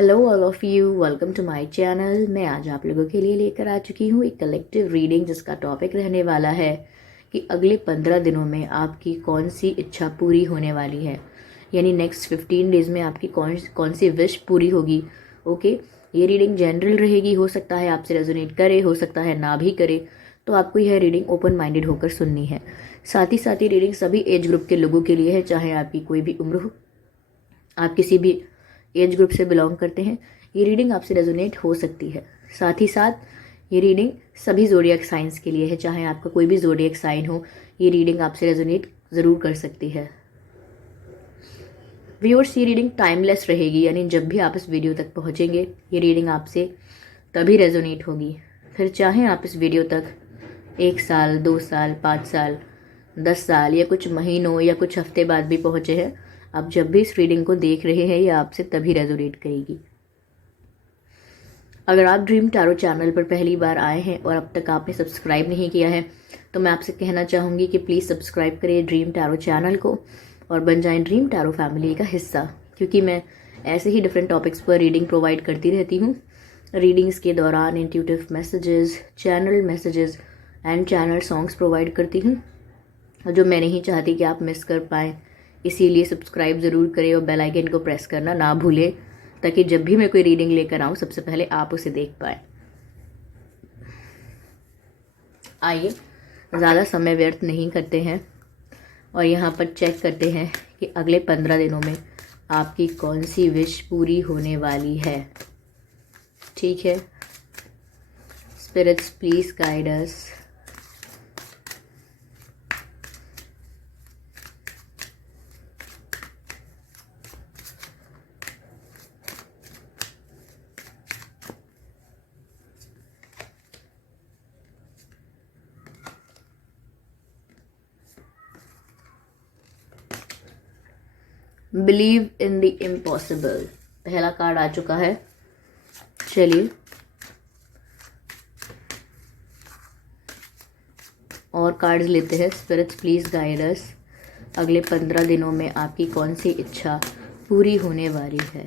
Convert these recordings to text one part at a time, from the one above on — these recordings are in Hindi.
Hello all of you, welcome to my channel. मैं आज आप लोगों के लिए लेकर आ चुकी हूँ एक कलेक्टिव रीडिंग जिसका टॉपिक रहने वाला है कि अगले 15 दिनों में आपकी कौन सी इच्छा पूरी होने वाली है। यानी नेक्स्ट 15 डेज में आपकी कौन कौन सी विश पूरी होगी। ओके, ये रीडिंग जनरल रहेगी, हो सकता है आपसे रेजोनेट करे, हो सकता है ना भी करे। तो आपको यह रीडिंग ओपन माइंडेड होकर सुननी है। साथ ही रीडिंग सभी एज ग्रुप के लोगों के लिए है, चाहे आपकी कोई भी उम्र हो, आप किसी भी एज ग्रुप से बिलोंग करते हैं, ये रीडिंग आपसे रेजोनेट हो सकती है। साथ ही साथ ये रीडिंग सभी ज़ोडिएक साइंस के लिए है, चाहे आपका कोई भी ज़ोडिएक साइन हो, ये रीडिंग आपसे रेजोनेट ज़रूर कर सकती है। व्यूअर्स, ये रीडिंग टाइमलेस रहेगी, यानी जब भी आप इस वीडियो तक पहुंचेंगे ये रीडिंग आपसे तभी रेजोनेट होगी। फिर चाहे आप इस वीडियो तक 1 साल, 2 साल, 5 साल, 10 साल या कुछ महीनों या कुछ हफ्ते बाद भी पहुंचे हैं, आप जब भी इस रीडिंग को देख रहे हैं ये आपसे तभी रेजोनेट करेगी। अगर आप ड्रीम टैरो चैनल पर पहली बार आए हैं और अब तक आपने सब्सक्राइब नहीं किया है तो मैं आपसे कहना चाहूँगी कि प्लीज़ सब्सक्राइब करिए ड्रीम टैरो चैनल को और बन जाएं ड्रीम टैरो फैमिली का हिस्सा, क्योंकि मैं ऐसे ही डिफरेंट टॉपिक्स पर रीडिंग प्रोवाइड करती रहती हूँ। रीडिंग्स के दौरान intuitive messages, channel messages and channel songs provide करती हूँ, जो मैं नहीं चाहती कि आप मिस कर पाएँ। इसीलिए सब्सक्राइब ज़रूर करें और बेल आइकन को प्रेस करना ना भूलें, ताकि जब भी मैं कोई रीडिंग लेकर आऊँ सबसे पहले आप उसे देख पाएँ। आइए ज़्यादा समय व्यर्थ नहीं करते हैं और यहाँ पर चेक करते हैं कि अगले 15 दिनों में आपकी कौन सी विश पूरी होने वाली है। ठीक है, spirits please guide us. Believe in the impossible, पहला कार्ड आ चुका है। चलिए और कार्ड्स लेते हैं। स्पिरिट्स प्लीज गाइड अस, अगले 15 दिनों में आपकी कौन सी इच्छा पूरी होने वाली है।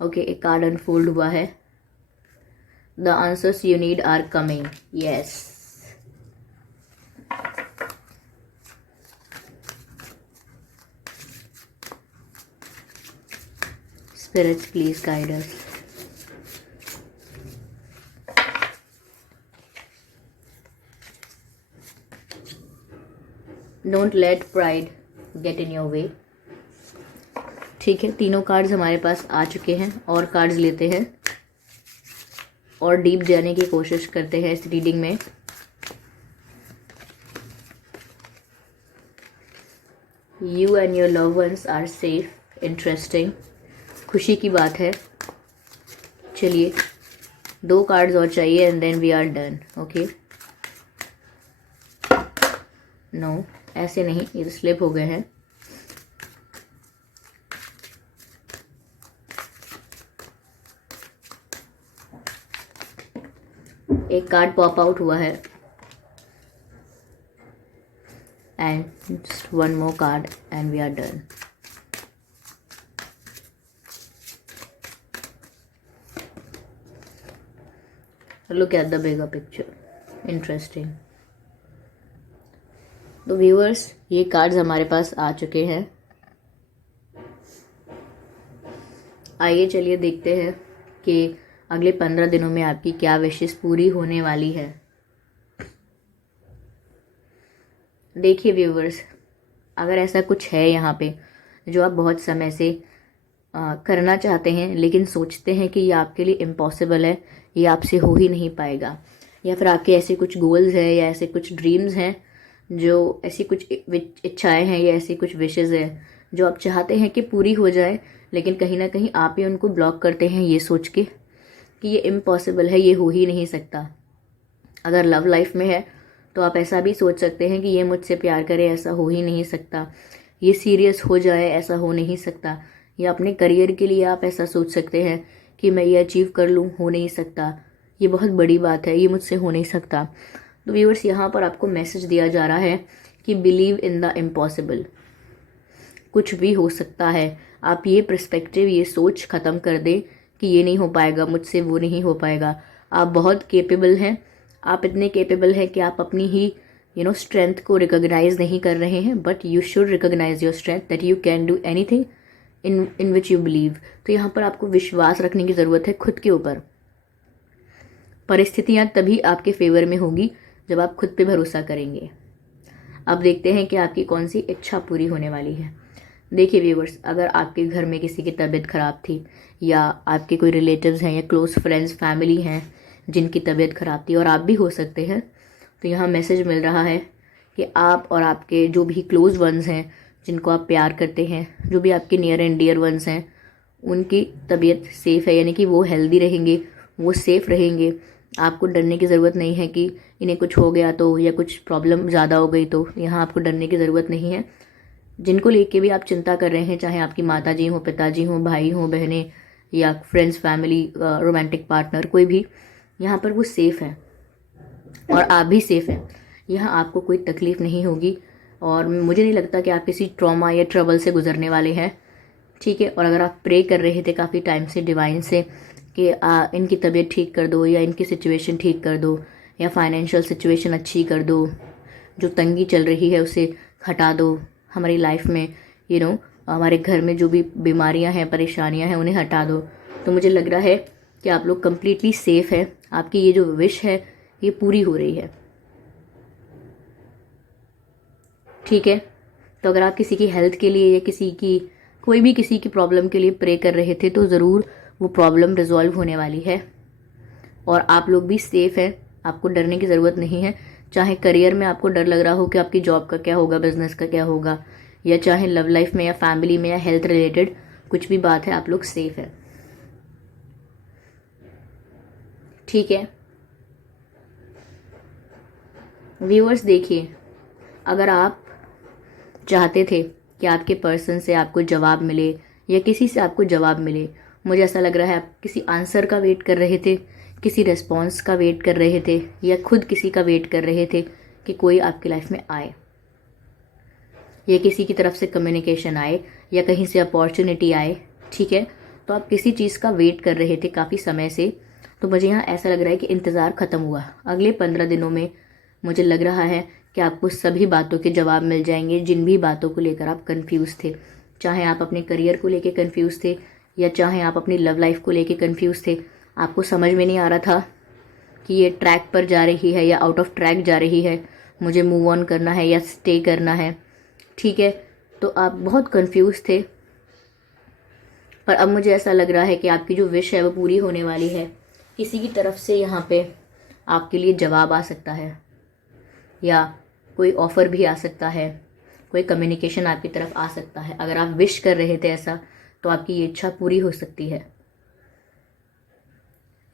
ओके, एक कार्ड अनफोल्ड हुआ है। The answers you need are coming. Yes, spirits please guide us. Don't let pride get in your way. ठीक है, तीनों कार्ड्स हमारे पास आ चुके हैं और कार्ड्स लेते हैं और डीप जाने की कोशिश करते हैं इस रीडिंग में। You and your loved ones are safe. Interesting, खुशी की बात है। चलिए 2 कार्ड्स और चाहिए and then we are done. Okay, no ऐसे नहीं, ये स्लिप हो गए हैं। एक कार्ड पॉप आउट हुआ है and just one more card and we are done. Look at the bigger picture. Interesting. तो व्यूअर्स, ये कार्ड्स हमारे पास आ चुके हैं। आइए चलिए देखते हैं कि अगले 15 दिनों में आपकी क्या विशेष पूरी होने वाली है। देखिए व्यूअर्स, अगर ऐसा कुछ है यहाँ पे जो आप बहुत समय से करना चाहते हैं लेकिन सोचते हैं कि ये आपके लिए इम्पॉसिबल है, ये आपसे हो ही नहीं पाएगा, या फिर आपके ऐसे कुछ गोल्स हैं या ऐसे कुछ ड्रीम्स हैं, जो ऐसी कुछ इच्छाएं हैं या ऐसी कुछ विशेज़ हैं जो आप चाहते हैं कि पूरी हो जाए, लेकिन कहीं ना कहीं आप ही उनको ब्लॉक करते हैं ये सोच के कि ये इम्पॉसिबल है, ये हो ही नहीं सकता। अगर लव लाइफ में है तो आप ऐसा भी सोच सकते हैं कि ये मुझसे प्यार करे, ऐसा हो ही नहीं सकता। ये सीरियस हो जाए, ऐसा हो नहीं सकता। या अपने करियर के लिए आप ऐसा सोच सकते हैं कि मैं ये अचीव कर लूँ, हो नहीं सकता, ये बहुत बड़ी बात है, ये मुझसे हो नहीं सकता। तो व्यूअर्स, यहाँ पर आपको मैसेज दिया जा रहा है कि बिलीव इन द इम्पॉसिबल। कुछ भी हो सकता है, आप ये पर्सपेक्टिव, ये सोच ख़त्म कर दें कि ये नहीं हो पाएगा मुझसे, वो नहीं हो पाएगा। आप बहुत केपेबल हैं। आप इतने केपेबल हैं कि आप अपनी ही स्ट्रेंथ को रिकॉग्नाइज नहीं कर रहे हैं, but you should recognize your strength that you can do anything in which you believe. तो यहाँ पर आपको विश्वास रखने की ज़रूरत है खुद के ऊपर। परिस्थितियाँ तभी आपके फेवर में होगी जब आप खुद पे भरोसा करेंगे। अब देखते हैं कि आपकी कौन सी इच्छा पूरी होने वाली है। देखिए व्यूवर्स, अगर आपके घर में किसी की तबीयत ख़राब थी, या आपके कोई रिलेटिव्स हैं या क्लोज फ्रेंड्स फैमिली हैं जिनकी तबीयत ख़राब थी, और आप भी हो सकते हैं, तो यहाँ मैसेज मिल रहा है कि आप और आपके जो भी क्लोज वंस हैं, जिनको आप प्यार करते हैं, जो भी आपके नियर एंड डियर वंस हैं, उनकी तबीयत सेफ़ है, यानी कि वो हेल्दी रहेंगे, वो सेफ़ रहेंगे। आपको डरने की ज़रूरत नहीं है कि इन्हें कुछ हो गया तो, या कुछ प्रॉब्लम ज़्यादा हो गई तो। यहाँ आपको डरने की ज़रूरत नहीं है। जिनको लेके भी आप चिंता कर रहे हैं, चाहे आपकी माता जी हों, पिताजी हों, भाई हों, बहनें, या फ्रेंड्स, फैमिली, रोमांटिक पार्टनर, कोई भी, यहाँ पर वो सेफ़ है और आप भी सेफ़ हैं। यहाँ आपको कोई तकलीफ़ नहीं होगी, और मुझे नहीं लगता कि आप किसी ट्रॉमा या ट्रबल से गुजरने वाले हैं। ठीक है। और अगर आप प्रे कर रहे थे काफ़ी टाइम से डिवाइन से कि इनकी तबीयत ठीक कर दो, या इनकी सिचुएशन ठीक कर दो, या फाइनेंशियल सिचुएशन अच्छी कर दो, जो तंगी चल रही है उसे हटा दो हमारी लाइफ में, हमारे घर में जो भी बीमारियां हैं, परेशानियां हैं, उन्हें हटा दो, तो मुझे लग रहा है कि आप लोग कंप्लीटली सेफ़ हैं। आपकी ये जो विश है ये पूरी हो रही है। ठीक है। तो अगर आप किसी की हेल्थ के लिए, या किसी की प्रॉब्लम के लिए प्रे कर रहे थे, तो ज़रूर वो प्रॉब्लम रिजॉल्व होने वाली है, और आप लोग भी सेफ़ हैं। आपको डरने की ज़रूरत नहीं है। चाहे करियर में आपको डर लग रहा हो कि आपकी जॉब का क्या होगा, बिजनेस का क्या होगा, या चाहे लव लाइफ में, या फैमिली में, या हेल्थ रिलेटेड कुछ भी बात है, आप लोग सेफ़ है। ठीक है व्यूअर्स, देखिए, अगर आप चाहते थे कि आपके पर्सन से आपको जवाब मिले, या किसी से आपको जवाब मिले, मुझे ऐसा लग रहा है आप किसी आंसर का वेट कर रहे थे, किसी रिस्पॉन्स का वेट कर रहे थे, या खुद किसी का वेट कर रहे थे कि कोई आपकी लाइफ में आए, या किसी की तरफ से कम्युनिकेशन आए, या कहीं से अपॉर्चुनिटी आए। ठीक है। तो आप किसी चीज़ का वेट कर रहे थे काफ़ी समय से। तो मुझे यहाँ ऐसा लग रहा है कि इंतज़ार ख़त्म हुआ। अगले 15 दिनों में मुझे लग रहा है कि आपको सभी बातों के जवाब मिल जाएंगे, जिन भी बातों को लेकर आप कंफ्यूज थे। चाहे आप अपने करियर को लेकर कंफ्यूज थे, या चाहे आप अपनी लव लाइफ को लेकर कंफ्यूज थे, आपको समझ में नहीं आ रहा था कि ये ट्रैक पर जा रही है या आउट ऑफ ट्रैक जा रही है, मुझे मूव ऑन करना है या स्टे करना है। ठीक है। तो आप बहुत कंफ्यूज थे, पर अब मुझे ऐसा लग रहा है कि आपकी जो विश है वो पूरी होने वाली है। किसी की तरफ से यहाँ पे आपके लिए जवाब आ सकता है, या कोई ऑफ़र भी आ सकता है, कोई कम्युनिकेशन आपकी तरफ आ सकता है। अगर आप विश कर रहे थे ऐसा, तो आपकी ये इच्छा पूरी हो सकती है।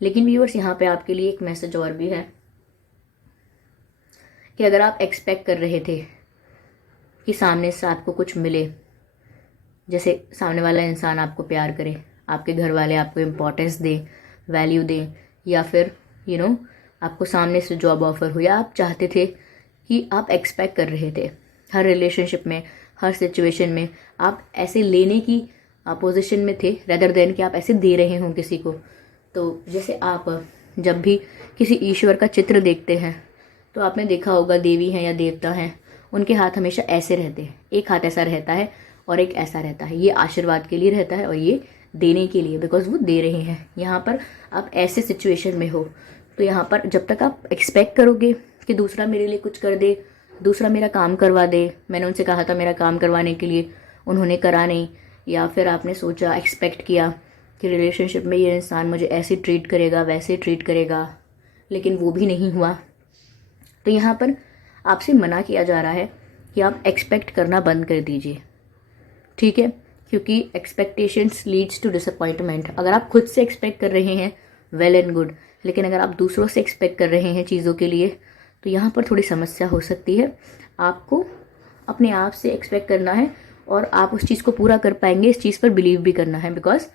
लेकिन व्यूअर्स, यहाँ पे आपके लिए एक मैसेज और भी है कि अगर आप एक्सपेक्ट कर रहे थे कि सामने से आपको कुछ मिले, जैसे सामने वाला इंसान आपको प्यार करे, आपके घर वाले आपको इम्पोर्टेंस दें, वैल्यू दें, या फिर आपको सामने से जॉब ऑफर हो, या आप चाहते थे कि आप एक्सपेक्ट कर रहे थे हर रिलेशनशिप में, हर सिचुएशन में आप ऐसे लेने की पोजीशन में थे, रेदर देन कि आप ऐसे दे रहे हों किसी को। तो जैसे आप जब भी किसी ईश्वर का चित्र देखते हैं, तो आपने देखा होगा देवी हैं या देवता हैं, उनके हाथ हमेशा ऐसे रहते हैं। एक हाथ ऐसा रहता है और एक ऐसा रहता है। ये आशीर्वाद के लिए रहता है और ये देने के लिए, बिकॉज वो दे रहे हैं। यहाँ पर आप ऐसे सिचुएशन में हो, तो यहाँ पर जब तक आप एक्सपेक्ट करोगे कि दूसरा मेरे लिए कुछ कर दे, दूसरा मेरा काम करवा दे, मैंने उनसे कहा था मेरा काम करवाने के लिए, उन्होंने करा नहीं, या फिर आपने सोचा, एक्सपेक्ट किया कि रिलेशनशिप में ये इंसान मुझे ऐसे ट्रीट करेगा, वैसे ट्रीट करेगा, लेकिन वो भी नहीं हुआ, तो यहाँ पर आपसे मना किया जा रहा है कि आप एक्सपेक्ट करना बंद कर दीजिए। ठीक है, क्योंकि एक्सपेक्टेशंस लीड्स टू डिसअपॉइंटमेंट। अगर आप खुद से एक्सपेक्ट कर रहे हैं, वेल एंड गुड, लेकिन अगर आप दूसरों से एक्सपेक्ट कर रहे हैं चीज़ों के लिए, तो यहाँ पर थोड़ी समस्या हो सकती है। आपको अपने आप से एक्सपेक्ट करना है, और आप उस चीज़ को पूरा कर पाएंगे, इस चीज़ पर बिलीव भी करना है, because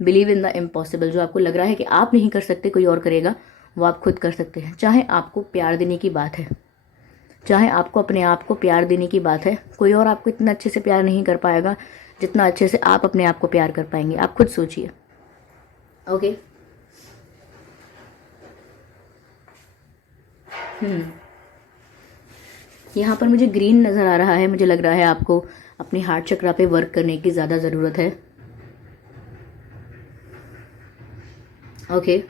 believe in the impossible. जो आपको लग रहा है कि आप नहीं कर सकते, कोई और करेगा, वो आप खुद कर सकते हैं। चाहे आपको प्यार देने की बात है, चाहे आपको अपने आप को प्यार देने की बात है, कोई और आपको इतना अच्छे से प्यार नहीं कर पाएगा जितना अच्छे से आप अपने आप को प्यार कर पाएंगे। आप खुद सोचिए। ओके। यहाँ पर मुझे ग्रीन नज़र आ रहा है। मुझे लग रहा है आपको अपने हार्ट चक्रा पे वर्क करने की ज़्यादा ज़रूरत है। ओके।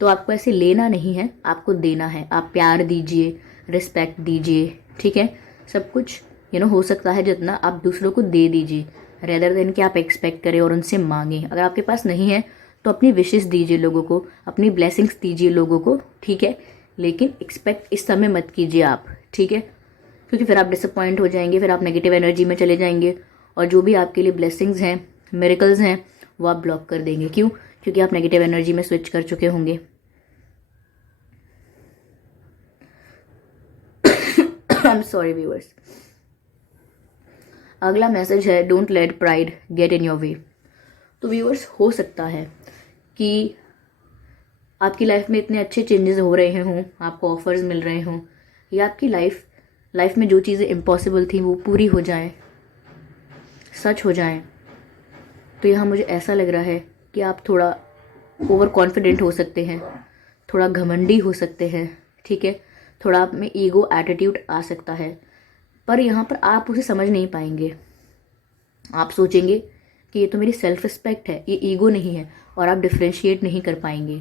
तो आपको ऐसे लेना नहीं है, आपको देना है। आप प्यार दीजिए, रिस्पेक्ट दीजिए, ठीक है। सब कुछ हो सकता है जितना आप दूसरों को दे दीजिए, रेदर देन कि आप एक्सपेक्ट करें और उनसे मांगें। अगर आपके पास नहीं है तो अपनी विशेस दीजिए लोगों को, अपनी ब्लेसिंग्स दीजिए लोगों को, ठीक है। लेकिन एक्सपेक्ट इस समय मत कीजिए आप, ठीक है, क्योंकि फिर आप डिसअपॉइंट हो जाएंगे, फिर आप नेगेटिव एनर्जी में चले जाएंगे और जो भी आपके लिए ब्लेसिंग्स हैं, मिरेकल्स हैं, वो आप ब्लॉक कर देंगे। क्यों? क्योंकि आप नेगेटिव एनर्जी में स्विच कर चुके होंगे। I am sorry viewers. अगला मैसेज है don't let pride get in your way. तो व्यूअर्स, हो सकता है कि आपकी लाइफ में इतने अच्छे चेंजेस हो रहे हों, आपको ऑफर्स मिल रहे हों, या आपकी लाइफ में जो चीज़ें इम्पॉसिबल थी वो पूरी हो जाएं, सच हो जाएं। तो यहाँ मुझे ऐसा लग रहा है कि आप थोड़ा ओवर कॉन्फिडेंट हो सकते हैं, थोड़ा घमंडी हो सकते हैं, ठीक है। थोड़ा आप में ईगो एटीट्यूड आ सकता है, पर यहाँ पर आप उसे समझ नहीं पाएंगे। आप सोचेंगे कि ये तो मेरी सेल्फ रिस्पेक्ट है, ये ईगो नहीं है, और आप डिफ्रेंशिएट नहीं कर पाएंगे।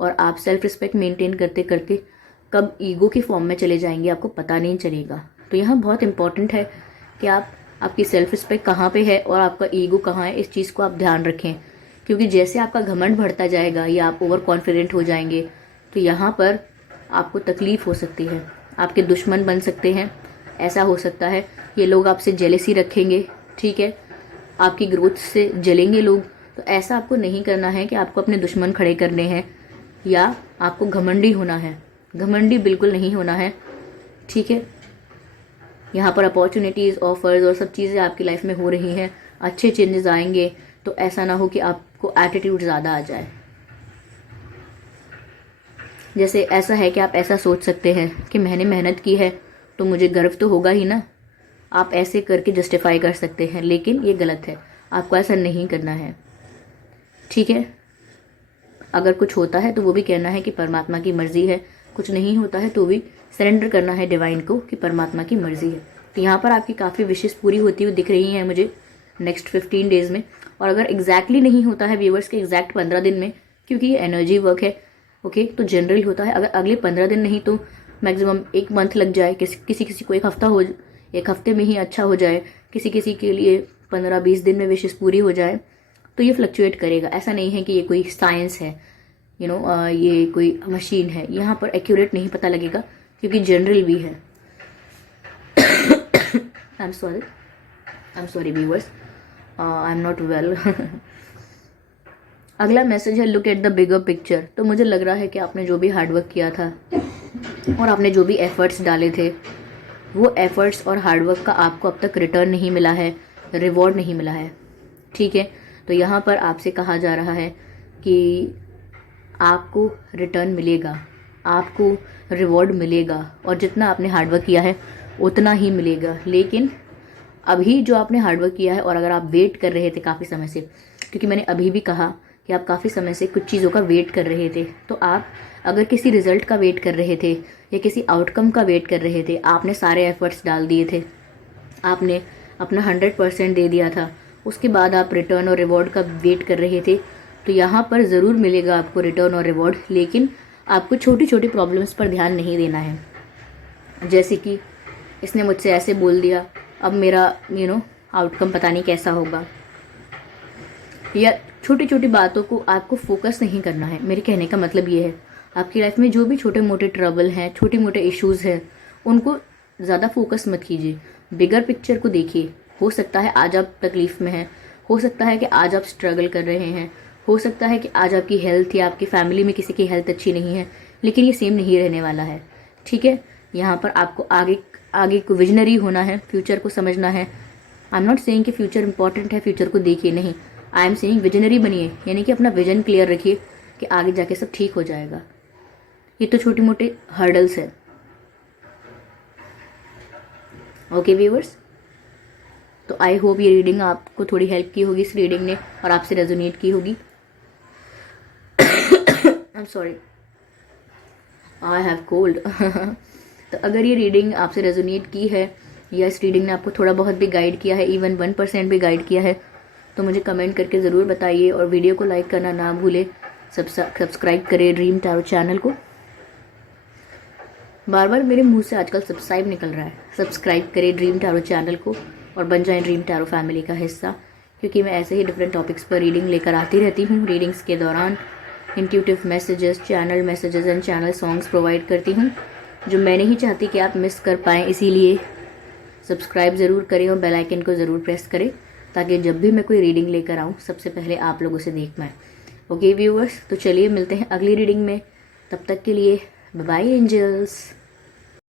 और आप सेल्फ रिस्पेक्ट मेंटेन करते करते कब ईगो की फॉर्म में चले जाएंगे आपको पता नहीं चलेगा। तो यहाँ बहुत इंपॉर्टेंट है कि आपकी सेल्फ रिस्पेक्ट कहाँ पे है और आपका ईगो कहाँ है, इस चीज़ को आप ध्यान रखें। क्योंकि जैसे आपका घमंड बढ़ता जाएगा या आप ओवर कॉन्फिडेंट हो जाएंगे तो यहाँ पर आपको तकलीफ़ हो सकती है, आपके दुश्मन बन सकते हैं। ऐसा हो सकता है ये लोग आपसे जेलेसी रखेंगे, ठीक है, आपकी ग्रोथ से जलेंगे लोग। तो ऐसा आपको नहीं करना है कि आपको अपने दुश्मन खड़े करने हैं या आपको घमंडी होना है। घमंडी बिल्कुल नहीं होना है, ठीक है। यहाँ पर अपॉर्चुनिटीज़, ऑफर्स और सब चीज़ें आपकी लाइफ में हो रही हैं, अच्छे चेंजेस आएंगे। तो ऐसा ना हो कि आपको एटीट्यूड ज़्यादा आ जाए। जैसे ऐसा है कि आप ऐसा सोच सकते हैं कि मैंने मेहनत की है तो मुझे गर्व तो होगा ही ना। आप ऐसे करके जस्टिफाई कर सकते हैं, लेकिन ये गलत है। आपको ऐसा नहीं करना है, ठीक है। अगर कुछ होता है तो वो भी कहना है कि परमात्मा की मर्जी है, कुछ नहीं होता है तो भी सरेंडर करना है डिवाइन को कि परमात्मा की मर्जी है। तो यहाँ पर आपकी काफ़ी विशेष पूरी होती हुई दिख रही हैं मुझे नेक्स्ट 15 डेज़ में। और अगर एग्जैक्टली नहीं होता है व्यूवर्स के एग्जैक्ट 15 दिन में, क्योंकि ये एनर्जी वर्क है, ओके, तो जनरल होता है। अगर अगले 15 दिन नहीं तो मैक्सिमम 1 मंथ लग जाए, किसी को 1 हफ्ता हो, 1 हफ्ते में ही अच्छा हो जाए, किसी के लिए 15-20 दिन में विशेष पूरी हो जाए। तो ये फ्लक्चुएट करेगा। ऐसा नहीं है कि ये कोई साइंस है, ये कोई मशीन है। यहाँ पर एक्यूरेट नहीं पता लगेगा क्योंकि जनरल भी है। I am sorry viewers, I am not well. अगला मैसेज है look at the bigger picture. तो मुझे लग रहा है कि आपने जो भी हार्डवर्क किया था और आपने जो भी एफर्ट्स डाले थे, वो एफर्ट्स और हार्डवर्क का आपको अब तक रिटर्न नहीं मिला है, रिवॉर्ड नहीं मिला है, ठीक है। तो यहाँ पर आपसे कहा जा रहा है कि आपको रिटर्न मिलेगा, आपको रिवॉर्ड मिलेगा, और जितना आपने हार्डवर्क किया है उतना ही मिलेगा। लेकिन अभी जो आपने हार्डवर्क किया है, और अगर आप वेट कर रहे थे काफ़ी समय से, क्योंकि मैंने अभी भी कहा कि आप काफ़ी समय से कुछ चीज़ों का वेट कर रहे थे, तो आप अगर किसी रिजल्ट का वेट कर रहे थे या किसी आउटकम का वेट कर रहे थे, आपने सारे एफर्ट्स डाल दिए थे, आपने अपना 100% दे दिया था, उसके बाद आप रिटर्न और रिवॉर्ड का वेट कर रहे थे, तो यहाँ पर ज़रूर मिलेगा आपको रिटर्न और रिवॉर्ड। लेकिन आपको छोटी छोटी प्रॉब्लम्स पर ध्यान नहीं देना है। जैसे कि इसने मुझसे ऐसे बोल दिया, अब मेरा आउटकम पता नहीं कैसा होगा, या छोटी छोटी बातों को आपको फोकस नहीं करना है। मेरे कहने का मतलब ये है, आपकी लाइफ में जो भी छोटे मोटे ट्रबल हैं, छोटे मोटे इश्यूज़ हैं, उनको ज़्यादा फोकस मत कीजिए, बिगर पिक्चर को देखिए। हो सकता है आज आप तकलीफ़ में हैं, हो सकता है कि आज आप स्ट्रगल कर रहे हैं, हो सकता है कि आज आपकी हेल्थ या आपकी फैमिली में किसी की हेल्थ अच्छी नहीं है, लेकिन ये सेम नहीं रहने वाला है, ठीक है। यहाँ पर आपको आगे को विजनरी होना है, फ्यूचर को समझना है। आई एम नॉट सेइंग कि फ्यूचर इंपॉर्टेंट है, फ्यूचर को देखिए, नहीं, आई एम सेइंग विजनरी बनिए, यानी कि अपना विजन क्लियर रखिए कि आगे जाके सब ठीक हो जाएगा। ये तो छोटे मोटे हर्डल्स है, ओके व्यूअर्स, तो आई होप ये रीडिंग आपको थोड़ी हेल्प की होगी इस रीडिंग ने और आपसे रेजोनेट की होगी। I am sorry, I have cold. तो अगर ये रीडिंग आपसे रेजोनेट की है या इस रीडिंग ने आपको थोड़ा बहुत भी गाइड किया है, इवन 1% भी गाइड किया है, तो मुझे कमेंट करके ज़रूर बताइए और वीडियो को लाइक करना ना भूलें। सब्सक्राइब करें ड्रीम टैरो चैनल को। बार बार मेरे मुंह से आजकल सब्सक्राइब निकल रहा है। सब्सक्राइब करें ड्रीम टैरो चैनल को और बन जाएं ड्रीम टैरो फैमिली का हिस्सा, क्योंकि मैं ऐसे ही डिफरेंट टॉपिक्स पर रीडिंग लेकर आती रहती हूँ। रीडिंग्स के दौरान intuitive messages, channel messages and channel songs provide करती हूँ, जो मैं नहीं चाहती कि आप मिस कर पाएँ। इसीलिए सब्सक्राइब ज़रूर करें और बेल आइकन को ज़रूर प्रेस करें, ताकि जब भी मैं कोई रीडिंग लेकर आऊँ सबसे पहले आप लोगों से देख पाएँ। ओके व्यूअर्स, तो चलिए मिलते हैं अगली रीडिंग में। तब तक के लिए बाय बाय एंजल्स।